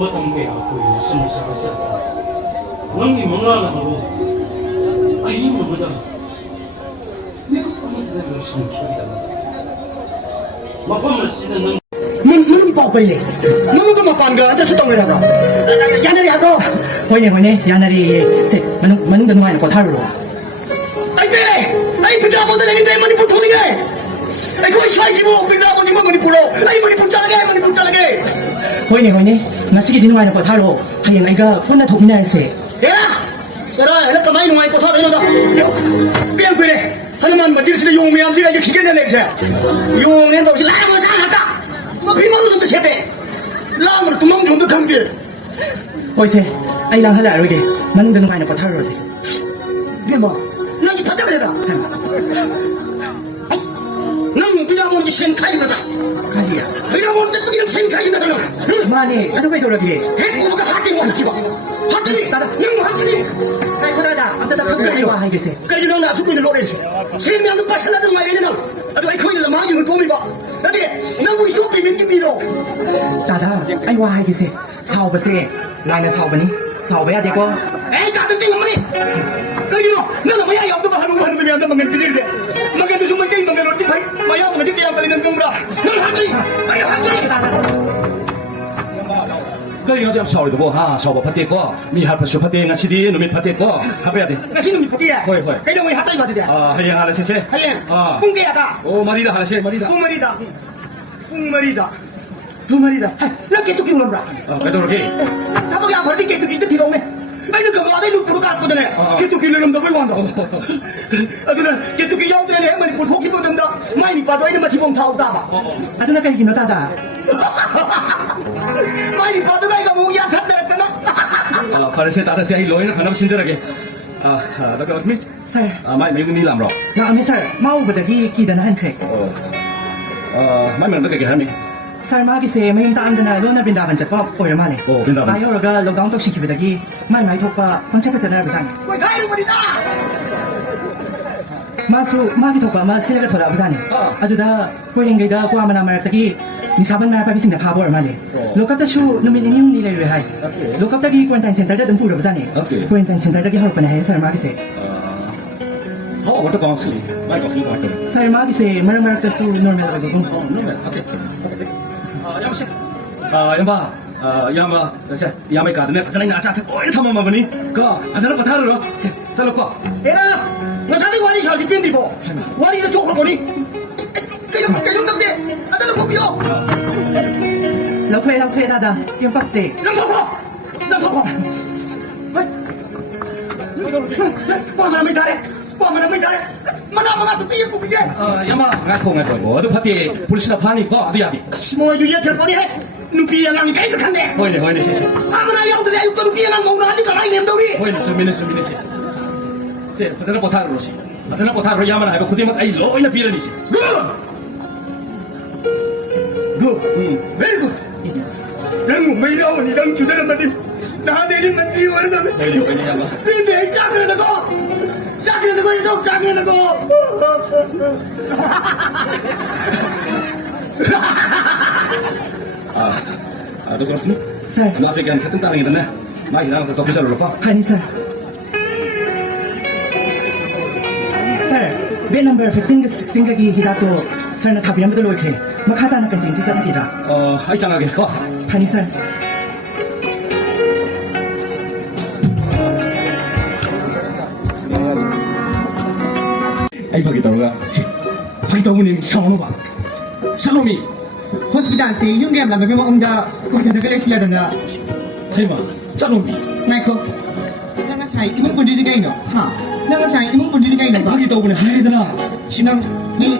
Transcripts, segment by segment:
어떤 게 갖고 있는 스무스가 원기 멍라라고 아이 뭐보다 내가 꿈을 열심히 키우다 마음을 쓰는 Mun po ko ile. Mun ko mapangga anta sutong ira bro. Yanari ha bro. Hoine yanari se manung da nuai ko tharu. Ai be. Ai bida mo da ni dai mani puthoni ge. Ai ko shai si mo bida mo ni mani pulo. Ai mani put chala ge. Hoine ngasi gi nuai ko tharu. Hayeng ai ga punna thokina se. Era. Sara era kamai nuai ko tharu no da. Pian pe le. Hanuman mandir se yong myam se ga ki gen ne se. Yong ne to si la mo cha na ta. 뭐 비모도 좀 세대 라면 구멍 좀더 감게 보이세 아이랑 하자 알게 맞는 데는 많이 버타러 오세 이게 뭐 너희 버타 그래라 넌 그냥 뭔지 생카이거다 가리야 그냥 뭔지 그냥 생카이거다 많이 어떻게 돌아게 해고가 하기 뭐 하기 봐 하기 나다 너 하기 아이 그러다 아무튼 그렇게 와 하겠어 그래 너 나서 그냥 노래지 생명도 빠살라는 말이네 너 아주 아이 거기를 많이 을 도미 봐 나도 너무 이소비 민기 밀어 다다 아이 와 하겠어 사오버세 라이나 사오버니 사오버야 되고 에이 나도 띵 어머니 여기 너 너는 뭐야 여기도 하는 거 하는 게 안돼 먹는 비질데 먹는 좀 먹게 먹는 어디 파이 뭐야 먹는 게 양발리는 건가 넌 하기 아이 하기 cái nó đem sỏi đồ ha sỏi bỏ phát tiền quá mi hạt phát số phát tiền ngay đi nó mi phát tiền quá hạt bây giờ đi ngay xin mình đi à thôi cái đâu mình hạt tay vào đi à hay là xe hay cung kia đã ô marida hay xe marida cung marida nó kết thúc luôn rồi cái đồ gì sao bây giờ phải đi kết thúc thì đâu mày ai được cái đây lúc bữa cắt cái này kết thúc lên đâu mới hoàn đâu cái này kết thúc cái này này mình phụ thuộc vào đó mai đi vào đây mà thì không thao ta mà à nó cái gì nó ta ta mai đi vào đây cái mông ya thật đấy nó à phải xe ta xe lối nó phải nó xin ra cái à đó cái gì sao mai mấy cái mi làm rồi ya anh sao mau bữa cái đó nó hành khệ mai mình cái hả mi Sir, magise mayung taan na lona bindaban sa pop or mali. Oh, bindaban. Tayo raga lockdown to shiki bidagi. May thokpa koncheka sa na bisan. Wai tayo mo dita. Masu magi thokpa ma sila ka thola bisan. Ajuda koing da kwa mana mar tagi ni saban na pa bising na phabo or mali. Lokap ta shu no mining ni le hai. Lokap ta gi quarantine center da dum pura bisan ni. Quarantine center da gi harpa na hai sir magise. Họ có con gì? Mai có gì gọi được? Sir magise mar ta su normal ra gum. Normal. Okay. 여보세요. 여봐. 야마. 야마 가드네. 자네 나자. 어이 타만 마버니. 그 아자나 거 타르러. 자 놓고. 에라. 너 사대 와리 셔지 빈디 보. 와리도 좋고 보니. cái năm đi. À ta không biết. Lâu thuê đã yêu bác tệ. Năm thọ. Qua mà mình ta đấy. Mana tu tiap aku pikir. 야마 ngaku. 어디 파티 polisi 파니 거 어디 야비. Semua itu ya terponi hai. Nupi yang nang kai tekan deh. 호이네 씨. Mana yang tu ayu nupi yang nang mau nang kai yang tahu ni. 호이네 수미네 씨. 세, 파자나 보타르로 씨. 파자나 보타르로 야마나 하고 그때만 아이 로이나 비라니 씨. Good. Very good. Nang may law ni nang juda naman din. Nahanili man di wala namin. 호이네 야마. Hindi, sakit na ko. Sakit na ko. Ada kelas ni? Sir. Nasi kan kita tentang itu na. Mai kita nak officer lupa. Hani sir. Sir, bed number 15 16 ka gi hidato sir na thabiram betul loike. Makata na kantin ti sa thabira. Ai jangan lagi kau. Hani sir. Ai pagi tahu tak? Pagi tahu ni siapa nama? Salomi. Hospital se yung game la me mo ongda ko ta ka lesia da. Hai ma, Salomi. Naiko. Nanga sai imong pundi di kaino. Ha. Nanga sai imong pundi di kaino. Pagi tahu ni hai dah. Sinang ni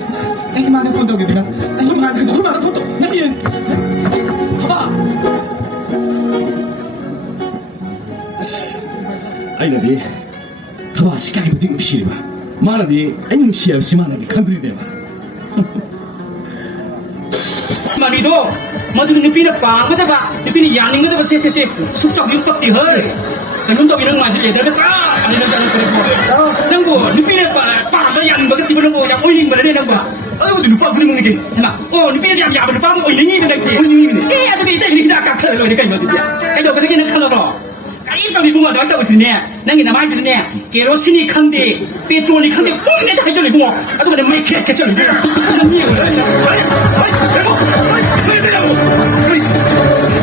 ai ma da foto ge bina. Ai ma da Kau nak foto? Nanti yang. Apa? Ai nanti. Kau asyik kau penting usia ba. Mana di? Ai usia si mana di? Country deh ba. Mami tu, madu nupi dah pang, macam apa? Nupi ni yang ni macam apa? Se, susah ni tak tihar. Kan untuk bilang maju je, dah cah. Ani dah jalan kerja. Nampu, nupi dah pang, dah yang bagai si belum, yang oiling balik nampu. ꯑꯗꯨꯕꯨꯗꯤ ꯅꯨꯄꯥ ꯈꯨꯗꯤꯡꯃꯛꯅꯤ ꯀꯩꯅꯣ ꯍꯩꯃꯥ ꯑꯣ ꯅꯨꯄꯤꯅ ꯌꯥꯝ ꯌꯥꯕ ꯅꯨꯄꯥ ꯑꯃ ꯑꯣꯏꯅꯤꯡꯉꯤꯕ ꯅꯪꯁꯦ ꯑꯣꯏꯅꯤꯡꯉꯤꯕꯅꯦ. ꯑꯗꯨꯗꯤ ꯏꯇꯩꯒꯤ ꯍꯤꯗꯥꯛ ꯀꯥꯞꯊꯔ ꯂꯣꯏꯔꯦ ꯀꯩꯅꯣ ꯑꯗꯨꯗꯤ ꯀꯩꯗꯧꯕꯗꯒꯤ ꯅꯪ ꯈꯜꯂꯕ꯭ꯔꯣ ꯀꯔꯤꯝ ꯇꯧꯗꯦ ꯏꯕꯨꯡꯉꯣ ꯑꯗꯨꯃꯥꯏꯅ ꯇꯧꯕꯁꯤꯅꯦ ꯅꯪꯒꯤ ꯅꯃꯥꯏꯗꯨꯗꯅꯦ ꯀꯦꯔꯣꯁꯤꯅꯤ ꯈꯪꯗꯦ ꯄꯦꯇ꯭ꯔꯣꯜꯅꯤ ꯈꯪꯗꯦ ꯄꯨꯡꯅꯦꯇ ꯍꯥꯏꯖꯜꯂꯨ ꯏꯕꯨꯡꯉꯣ ꯑꯗꯨꯒ ꯃꯩ ꯈꯦꯠꯆꯜꯂꯨ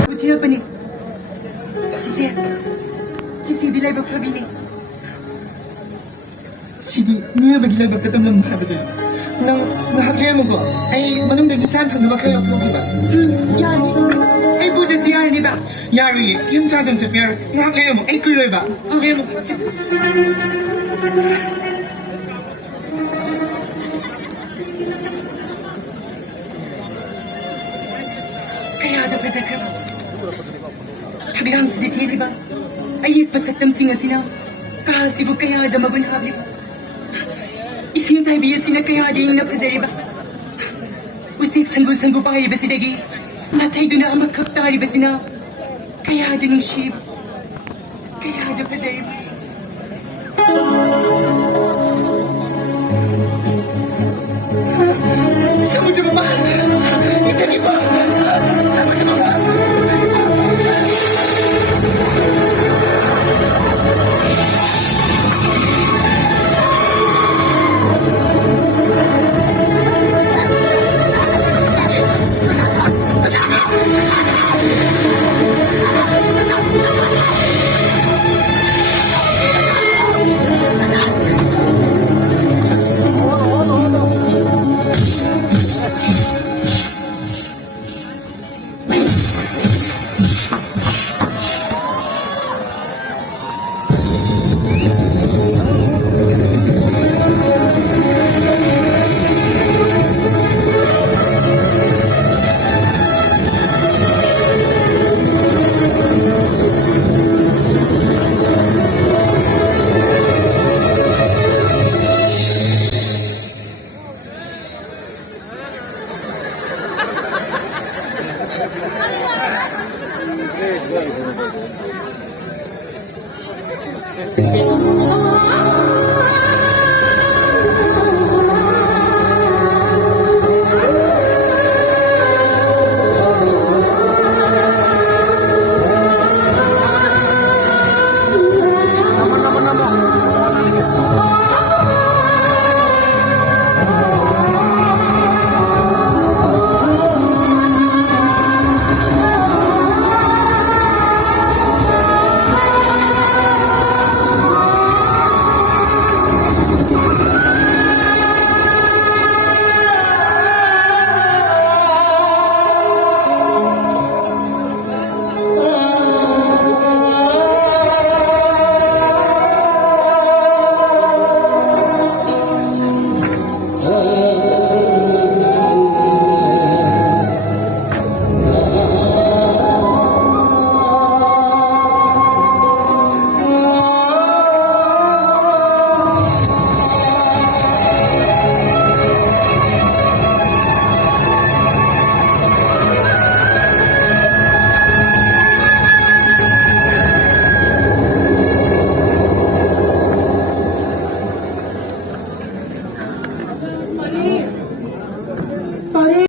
부지런히 지세디 라이브 파비니 시디 미어버기 라이브 같은 놈 하거든 나 하트에 먹어 아이 만웅대기 짠 한두 바퀴 옆으로 봐 야리 아이 부드스 야리 봐 야리 김차든 스페어 나 하트에 먹어 아이 그래 봐 하트에 먹어 kaya da preserve Habirang si Diti, ba? Ay, pasaktam singa sina. Kahasibu kaya da magun habri ba? Isin sabi sina kaya di na preserve ba? Usik sanggu pa ba si Dagi? Matay doon na ang magkaptari ba sina? Kaya din ng shib. Kaya da preserve.